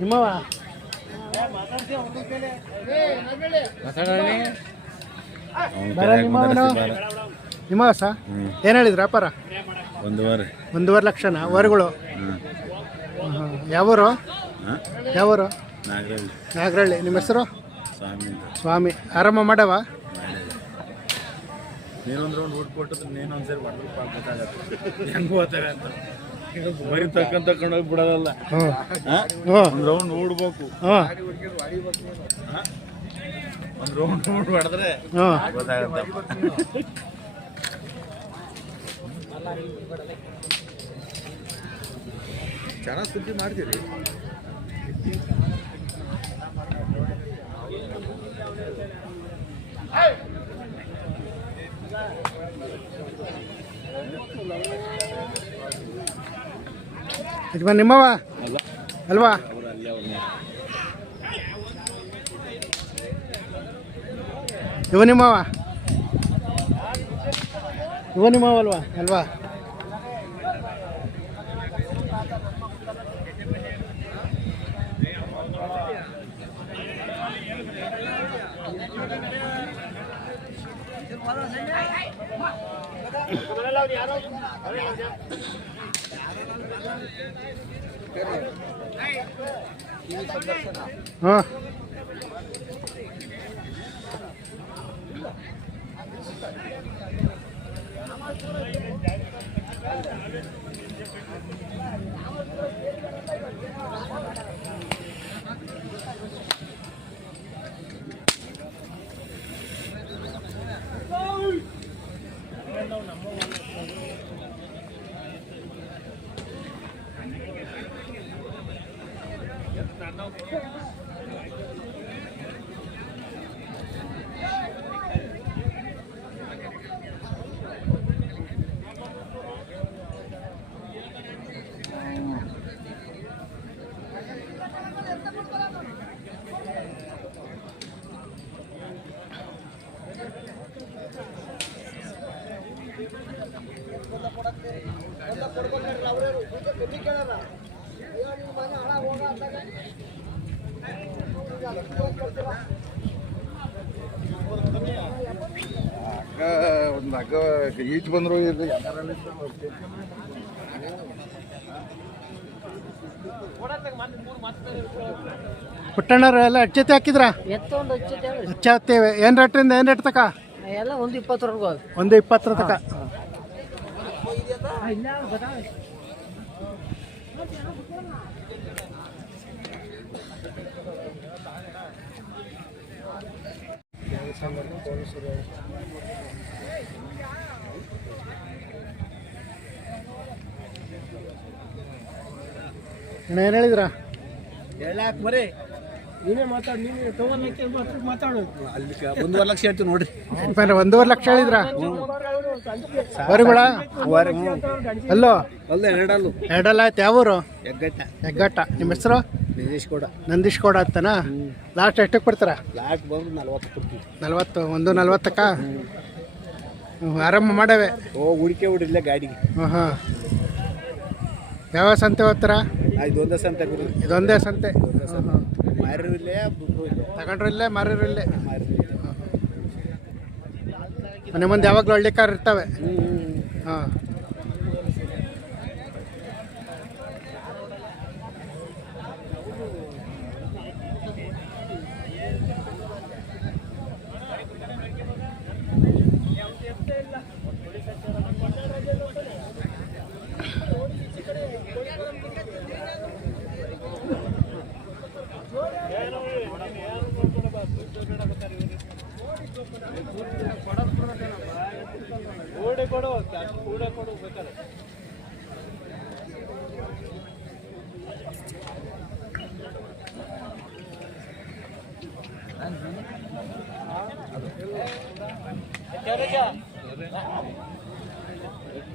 ನಿಮ್ಮವ ಏನ್ ಹೇಳಿದ್ರ ನಿಮ್ಮವ ಸಾ ಏನು ಹೇಳಿದ್ರು ವ್ಯಾಪಾರ ಒಂದೂವರೆ. ಒಂದೂವರೆ ಲಕ್ಷನ? ವರಗಳು ಯಾವರು? ಯಾವರು? ನಾಗರಳ್ಳಿ. ನಿಮ್ಮ ಹೆಸರು? ಸ್ವಾಮಿ. ಸ್ವಾಮಿ. ಆರಾಮ ಮಾಡವ? ನೀನೊಂದ್ರೆ ಒಂದು ರೌಂಡ್ ಊಟ ಕೊಟ್ಟಿದ್ರೆ ನೀನು ಒಂದು ರೂಪಾಯಿ ಪಾಲ್ ಗೊತ್ತಾಗತ್ತೆ ಹೆಂಗೆ ಹೋಗ್ತಾರೆ ಅಂತ. ಈಗ ಕಣ್ಣು ತಕ್ಕಂತ ತಕೊಂಡೋಗಿ ಬಿಡೋದಲ್ಲ ಒಂದು ರೌಂಡ್ ಓಡ್ಬೇಕು ಹ್ಞೂ ಒಂದು ರೌಂಡ್ ಓಡ್ ಹೊಡೆದ್ರೆ ಗೊತ್ತಾಗತ್ತೆ. ಚೆನ್ನಾಗಿ ಸುದ್ದಿ ಮಾಡ್ತೀರಿ. ಯಜಮಾನ್ ನಿಮ್ಮವ ಅಲ್ವಾ? ಇವ ನಿಮ್ಮವ ಇವ ನಿಮ್ಮವ ಅಲ್ವಾ? ಅಲ್ವಾ? ಹಾಂ. ಹಗ್ಗ ಒಂದು ಹಗ್ಗ ಈಜು ಬಂದರು ಇದು ಎಲ್ಲ ಅಚ್ಚತೆ ಹಾಕಿದ್ರ ಎತ್ತೊಂದು ಏನ್ ರೇಟ್ರಿಂದ ಏನು ರೇಟ್ ತಕ? ಎಲ್ಲ ಒಂದು ಇಪ್ಪತ್ತರವರೆಗೂ ಒಂದು ಇಪ್ಪತ್ತರ ತಕ. ಅಣ್ಣ ಏನು ಹೇಳಿದ್ರ? ಒಂದೂವರೆ ಲಕ್ಷ ಹೇಳ್ತೀವಿ ನೋಡ್ರಿ. ಒಂದೂವರೆ ಲಕ್ಷ ಹೇಳಿದ್ರ? ಬರಿಗಳ? ಅಲ್ಲೋ? ಅಲ್ಲ ಎರಡಲ್ಲು. ಎರಡಲ್ಲ ಆಯ್ತು ಯಾವೂರು ಎಗ್ಗಟ್ಟ ಹೆಗ್ಗಟ್ಟ. ನಿಮ್ಮ ಹೆಸರು? ನಂದೀಶ್ ಕೋಡ ನಂದೀಶ್ ಕೋಡ ಅಂತನಾ? ಲಾಸ್ಟ್ ಎಷ್ಟಕ್ಕೆ ಕೊಡ್ತಾರ? ಲಾಸ್ಟ್ ಬಂದು ನಲ್ವತ್ತು ಕೊಡ್ತೀವಿ. ನಲ್ವತ್ತು ಒಂದು ನಲ್ವತ್ತಕ್ಕ? ಆರಂಭ ಆರಾಮ ಮಾಡವೆ. ಓ ಹುಡಿಕೆ ಹುಡಿಲ್ಲ ಗಾಡಿಗೆ. ಹಾಂ ಹಾಂ ಯಾವ ಸಂತೆ ಹೋಗ್ತಾರ? ಇದೊಂದೇ ಒಂದೇ ಸಂತೆ ಗುರು. ಇದೊಂದೇ ಸಂತೆ. ಹಾಂ ಇಲ್ಲೇ ಬಿಟ್ರು ಇಲ್ಲೇ ತಗೊಂಡ್ರು ಇಲ್ಲೇ ಮಾರಿರು ಇಲ್ಲೇ ಮನೆ ಮುಂದೆ ಯಾವಾಗಲೂ ಹಳ್ಳಿ ಕಾರ್ ಇರ್ತವೆ ಹಾಂ. ಗೋಡೆ ಕೊಡು ಗೋಡೆ ಕೊಡು ಬೇಕಾದ್ರೆ ಕೆಳಗೆ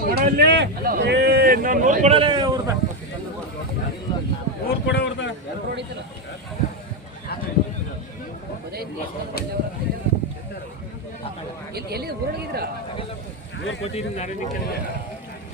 ಕೊಡಲೇ ಎಲ್ಲಿ ಊರೊಳಗಿದ್ರ ಕೊಟ್ಟಿದ್ದೀನಿ ನಾನು ನಿನ್ನ